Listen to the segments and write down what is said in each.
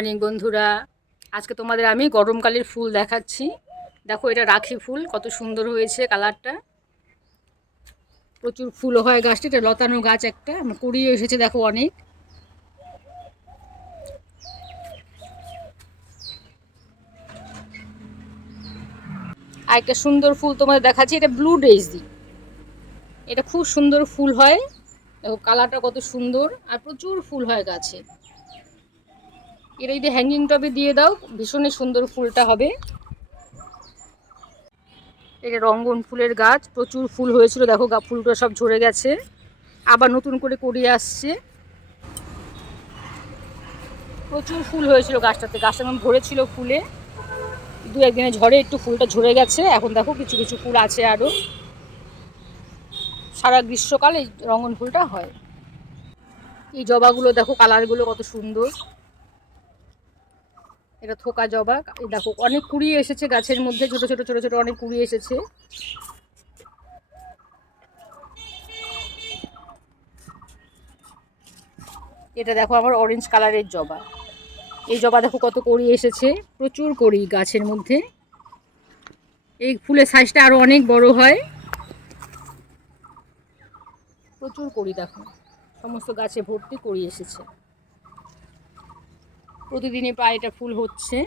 Morning বন্ধুরা। আজকে তোমাদের আমি গরমকালের ফুল দেখাচ্ছি। দেখো এটা রাখি ফুল, কত সুন্দর হয়েছে কালারটা। প্রচুর ফুল হয় গাছটা, এটা লতানো গাছ একটা, কুড়িয়ে এসেছে দেখো অনেক। আর একটা সুন্দর ফুল তোমাদের দেখাচ্ছি, এটা ব্লু ডেইজি। এটা খুব সুন্দর ফুল হয়, দেখো কালারটা কত সুন্দর, আর প্রচুর ফুল হয় গাছে। এটা যদি হ্যাঙ্গিং টবে দিয়ে দাও ভীষণই সুন্দর ফুলটা হবে। এটা রঙ্গন ফুলের গাছ, প্রচুর ফুল হয়েছিল, দেখো ফুলটা সব ঝরে গেছে, আবার নতুন করে করিয়ে আসছে। প্রচুর ফুল হয়েছিল গাছটাতে, গাছটা যেমন ভরেছিল ফুলে, দু একদিনে ঝড়ে একটু ফুলটা ঝরে গেছে। এখন দেখো কিছু কিছু ফুল আছে আরও। সারা গ্রীষ্মকাল এই রঙ্গন ফুলটা হয়। এই জবাগুলো দেখো কালারগুলো কত সুন্দর। এটা থোকা জবা, এই দেখো অনেক কুড়ি এসেছে গাছের মধ্যে, ছোট ছোট ছোট ছোট অনেক কুড়ি এসেছে। এটা দেখো আমার অরেঞ্জ কালারের জবা। এই জবা দেখো কত কড়ি এসেছে, প্রচুর কড়ি গাছের মধ্যে। এই ফুলের সাইজটা আরো অনেক বড় হয়, প্রচুর কড়ি দেখো, সমস্ত গাছে ভর্তি কড়ি এসেছে। প্রতিদিনই প্রায় এটা ফুল হচ্ছে।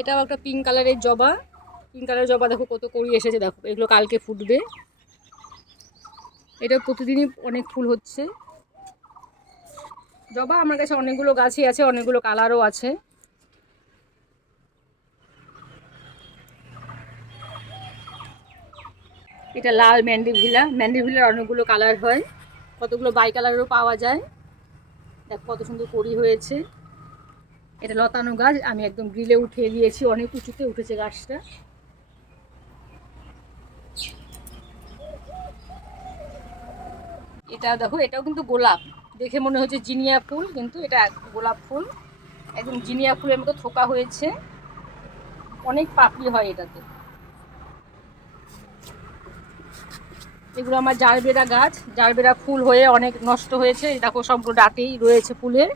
এটাও একটা পিঙ্ক কালারের জবা, পিঙ্ক কালারের জবা দেখো কত কড়ি এসেছে, দেখো এগুলো কালকে ফুটবে। এটা প্রতিদিনই অনেক ফুল হচ্ছে। জবা আমার কাছে অনেকগুলো গাছই আছে, অনেকগুলো কালারও আছে। এটা লাল ম্যান্ডিভিলা, ম্যান্ডিভিলার অনেকগুলো কালার হয়, কতগুলো বাই কালারেরও পাওয়া যায়। দেখো কত সুন্দর কড়ি হয়েছে। এটা লতানো গাছ, আমি একদম গ্রিলে উঠিয়ে দিয়েছি, অনেক উঁচুতে উঠেছে গাছটা। এটা দেখো, এটাও কিন্তু গোলাপ, দেখে মনে হচ্ছে জিনিয়া ফুল, কিন্তু এটা গোলাপ ফুল, একদম জিনিয়া ফুলের মতো থোকা হয়েছে, অনেক পাপড়ি হয় এটাতে। এগুলো আমার জারবেরা গাছ, জারবেরা ফুল হয়ে অনেক নষ্ট হয়েছে, দেখো সবগুলো ডাটেই রয়েছে ফুলের,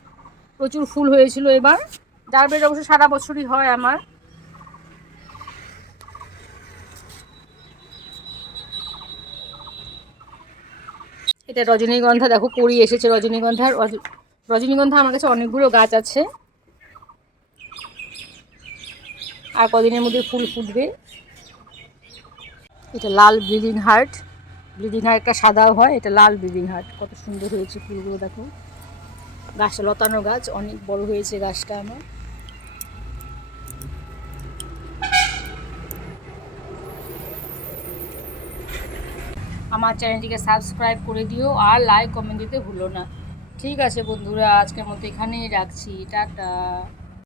প্রচুর ফুল হয়েছিল এবার। জারবেরা অবশ্য সারা বছরই হয় আমার। এটা রজনীগন্ধা, দেখো কড়ি এসেছে রজনীগন্ধার। রজনীগন্ধা আমার কাছে অনেকগুলো গাছ আছে, আর কদিনের মধ্যে ফুল ফুটবে। এটা লাল ব্লিডিং হার্ট, ব্লিডিং হার্টটা সাদাও হয়, এটা লাল ব্লিডিং হার্ট, কত সুন্দর হয়েছে ফুলগুলো দেখো। গাছটা লতানো গাছ, অনেক বড় হয়েছে গাছটা আমার। আমার চ্যানেলটিকে সাবস্ক্রাইব করে দিও, আর লাইক কমেন্ট দিতে ভুলো না। ঠিক আছে বন্ধুরা, আজকের মতো এখানেই রাখছি, টাটা।